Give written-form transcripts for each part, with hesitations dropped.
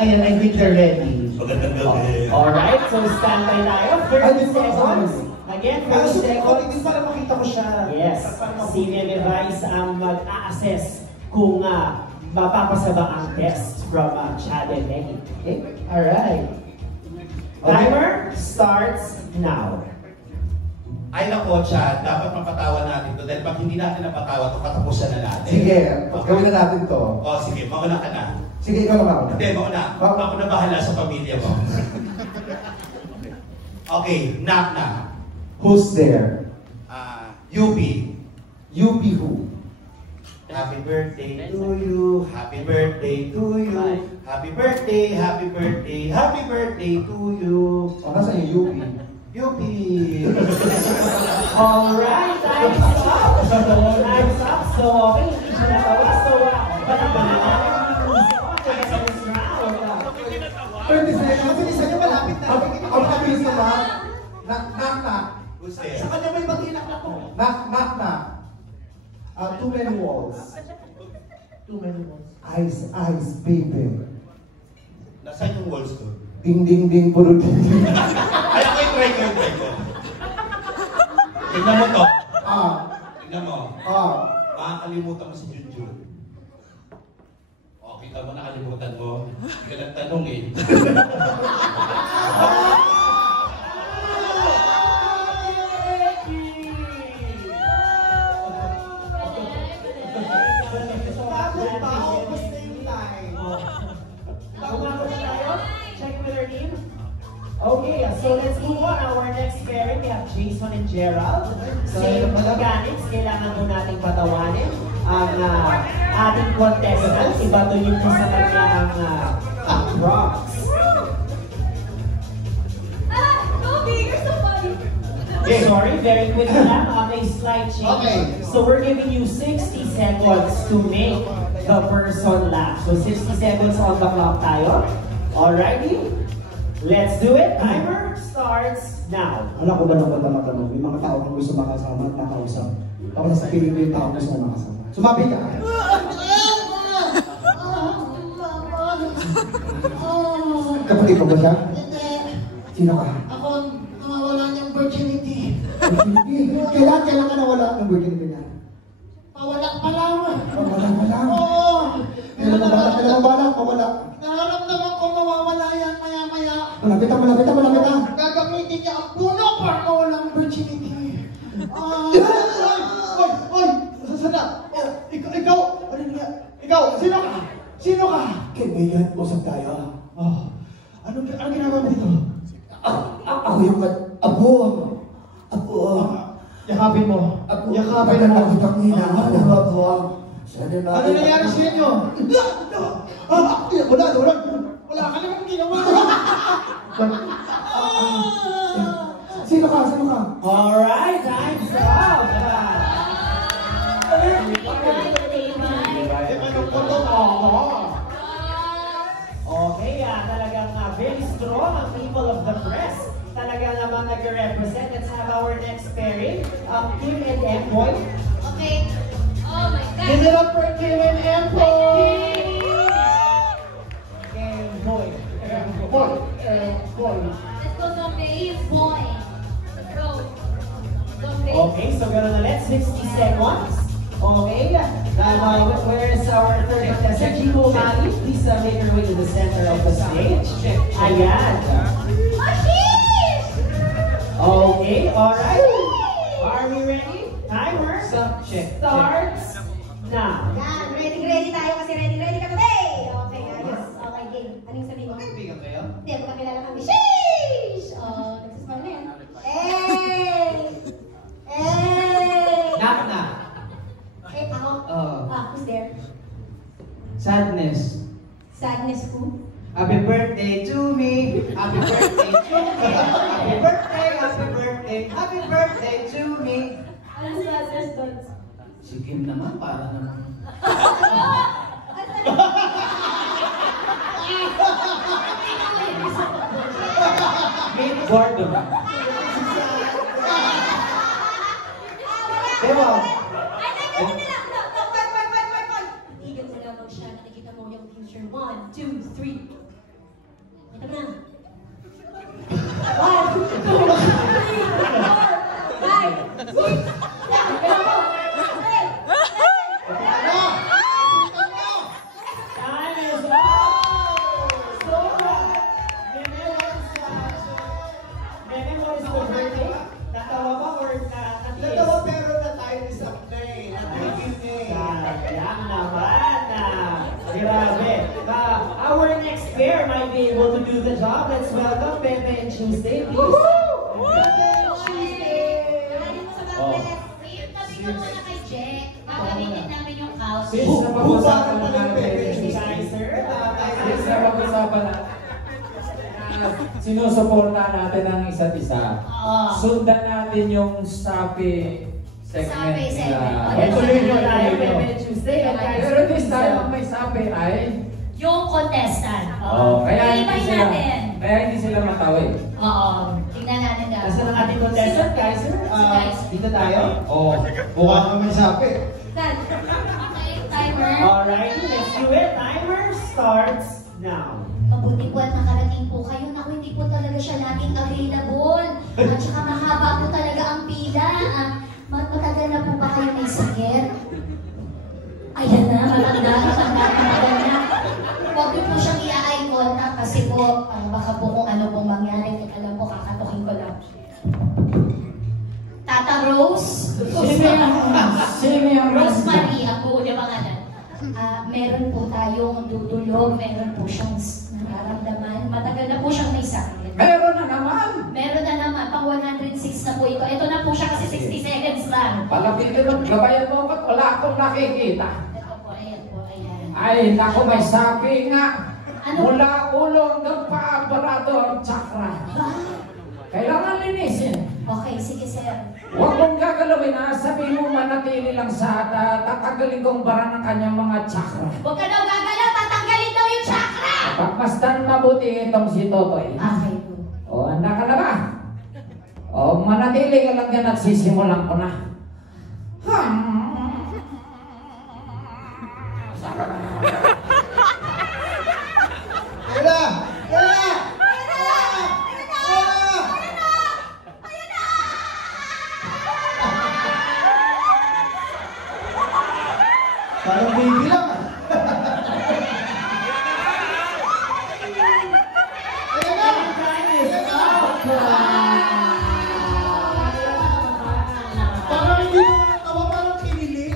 Ayan, I think they're ready. Magandang gabi. Alright, so stand by tayo. 30 seconds. Again, 30 seconds. Hindi para makita ko siya. Yes, si Vice ang mag-a-assess kung mapapasa ba ang test from Chad and Maggie. Okay? Alright. Timer starts now. Ay nako, Chad, dapat mapatawa natin to dahil pag hindi natin napatawa to, katapusan na natin. Sige, gawin na natin to. Sige, mauna ka na. Sige, ikaw na mauna. Hindi, mauna. Ako na bahala sa pamilya mo. Okay, knock na. Who's there? UP. UP who? Happy birthday to you. Happy birthday to you. Happy birthday, happy birthday, happy birthday to you. O, nasa yung UP? UP. Alright, time's up. Time's up. So, okay, hindi siya natawa. So, balik ba naman? 30 seconds. Isa niya malapit na. Ang kabilis naman. Knock, knock, knock. Who's there? Sa kanya may mag-inak na to. Knock, knock, knock. Too many walls. Too many ones. Eyes, eyes, baby. Nasaan yung walls ko? Ding, ding, ding, puro ding, ding. Ay, ako yung try ko. Tignan mo to. Tignan mo. Makakalimutan mo si Junjun. O, kita mo nakalimutan mo. Hindi ka nagtanong eh. Okay, so let's move on. Our next pairing, we have Jason and Gerald. Same mechanics, kailangan mo nating patawanin ang ating contestants. Iba to yung sa kanya ang props. Kobe, you're so funny. Okay. Sorry, very quick lang. May slight change. Okay. So we're giving you 60 seconds to make the person laugh. So 60 seconds on the clock tayo. Alrighty? Let's do it. Timer starts now. Alam ko ba naman tanong? May mga tao kung gusto makasama at nakausap. Tapos sa piling mo yung tao gusto makasama. Sumabi ka! Kapatid ko ba siya? Hindi. Sino ka? Ako, nawawala niyang virginity. Kailan ka nawala ng virginity niya? Pawala pa lang. Pawala pa lang? Oo. Kailan mo balak? Pawala. Nararamdaman ko mawawala yan maya-maya. Malapit. Gagamitin niya ang puno para mawalang virginity. Oy! Sasada! Ikaw! Ano niya? Ikaw! Sino ka? Kaibigan, usap tayo. Ano ginagawa mo dito? Ako yung apo. Yakapin mo. Yakapin na ako kanina. Apo. Ano nangyari sa inyo? Wala ka naman ginawa. Sino ka? Alright, time's up. Okay, talagang very strong ang people of the press. Talagang namang nag-represent. Let's have our next pairing. Kim and M-Boy. Okay. Oh my God. Give it up for Kim and M-Boy! M-Boy. Boy. Let's go, Zombie. Boy. Let's go. Zombie. Okay, so gonna let 60 seconds. Okay, where is our third contestant? Chico Mali, please make your way to the center of the stage. Ayan. Ashish! Okay, alright. Are we ready? Timer starts now. Yan, ready tayo kasi ready ka today. Okay, ayos. Okay, game. Anong sabihin mo? Kaibigan kayo? Hindi, magkakilala kami. Sheesh! Nagsasmile na yan. Hey! Knock na. Ako? Who's there? Sadness. Sadness who? Happy birthday to me. Happy birthday to me. Happy birthday to me. Anong sadness doon? Si Kim naman, para naman. Kim Gordon. Diba? Tigil mo lamang siya. Nakikita mo yung future. 1, 2, 3. pair might be able to do the job. Let's welcome Pepe and Tuesday, please. Pepe and Tuesday! Tabi ka muna kay Jack. Gagamitin namin yung house. Sis, napag-usapan na natin Pepe and Guys, Tuesday. sir. Sis, napag-usapan na. Sinusuporta natin ang isa't isa. Sundan natin yung sapi segment Sapi nila. segment. Okay, tuloy nyo tayo, Tuloy nyo. Pepe and Tuesday. And guys, Pero this time, ang may sapi ay... Yung contestant. Kaya Iibahin natin. hindi sila matawid. Oo. Tingnan natin daw. nasa ng ating contestant, guys, sir? Dito tayo. Oh, mukha naman sapi. Dad, okay, timer. Alright, let's do it. Timer starts now. Mabuti po at nakarating po kayo. Naku, hindi po talaga siya laging available. At saka mahaba po talaga ang pila. Matagal na po ba kayo may sakit? Ayan na, matanda na. Huwag niyo po siyang i-eye contact kasi po, baka po kung ano pong mangyari. Alam po, kakatukin ko lang. Tata Rose? Sino yung Rosemary, ang buo niya pangalan. Meron po tayong dudulog, meron po siyang nararamdaman. Matagal na po siyang may sakit. Meron na naman! Meron na naman, pang 106 na po ito. Ito na po siya kasi 60 seconds lang. Palapit nyo, gabayan mo ba't wala akong nakikita? Ito po, ayan po, ayan. Ay, naku, may sapi nga. Ano? Mula ulo hanggang paa, barado ang chakra. Kailangan linisin. Okay, sige sir. Huwag mong gagalawin ha. Sabihin mo manatili lang sa tatanggalin kong bara ng kanyang mga chakra. Huwag ka daw gagalaw, tatanggalin daw yung chakra! Pagmasdan mabuti itong si Totoy. Okay po. O, handa ka na ba? O, manatili ka lang yan at sisimulan ko na. Wala! Wala! Parang baby lang. Ayan na! Time is up! Parang hindi mo natawa, parang kinilig.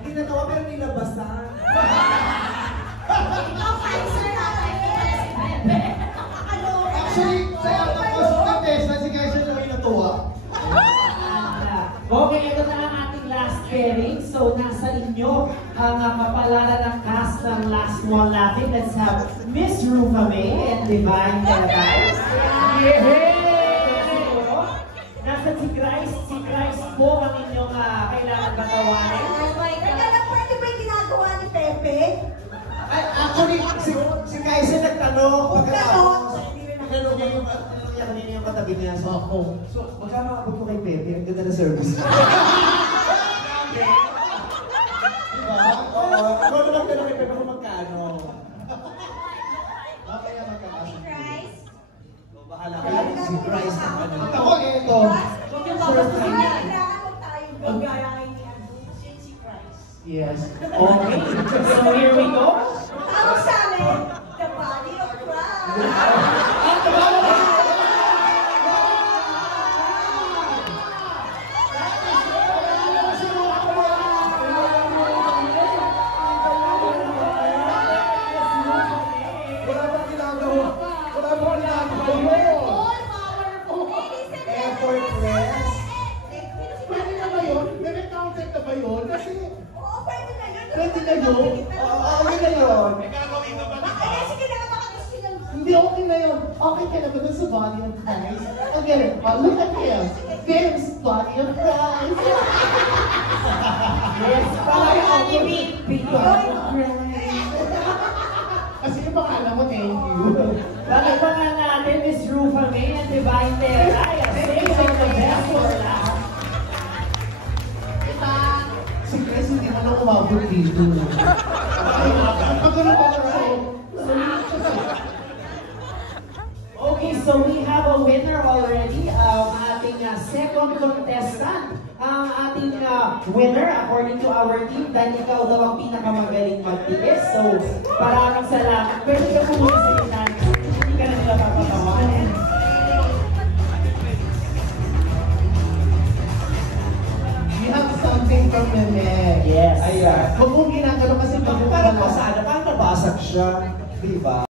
Hindi natawa pero nilabasan. Ikaw, cancer na tayo pala si Pepe. Actually, sa yata ko sa contestant, si Kaisa na may natuwa. Okay, ito na ang ating last pairing. So, nasa inyo ang kapalala ng cast ng Last One Laughing. Let's have Miss Rufa May and Divine Telabay. Nasa si Christ po ang inyong kailangan batawanin. Pwede ba yung ginagawa ni Pepe? Ay, actually, si Kaisa nagtanong. Nagtanong? Nagtanong niya yung kanina yung katabi niya. So, magkano abot ko kay Pepe? Ang ganda na service. Diba? Oo. Ako naman tanong kay Pepe kung magkano. Okay naman magkano. Christ? Bahala kayo. Si Christ ang ano. Ako, ito. Huwag yung babastusin niya. Kailangan mo tayo paggayahin niya. Si Christ. Yes. Okay, so here we go. Tawag sa amin, the body of Christ. Wala bang ginagawa? Wala bang ginagawa? Effortless. Pwede na ba yun? Nag-counted na ba yun? Kasi, Oo, pwede na yun. pwede na yun. Oo, yun na yun. Bakit? Sige na makakagusto ng... Hindi, okay na yun. Okay ka na ba dun sa body of Christ? Again, look at him. This body of Christ. Yes, parang Kasi yung pangalan mo, thank you. Bakit natin Miss Rufa May and Divine Telabay. Save the best for last. Si Chris, hindi mo na umabot dito. Ang ganun ba na Okay, so we have a winner already. Ating second contestant. Ang ating winner, according to our team, dahil ikaw daw ang pinakamagaling magtiis. So, maraming salamat. Pwede ka po muna sa ilan. Hindi ka na nila papatawanan. We have something from the neck. Yes. Ayan. Ayan. Huwag mong ginagano kasi Parang pasada, parang nabasag siya. Di ba?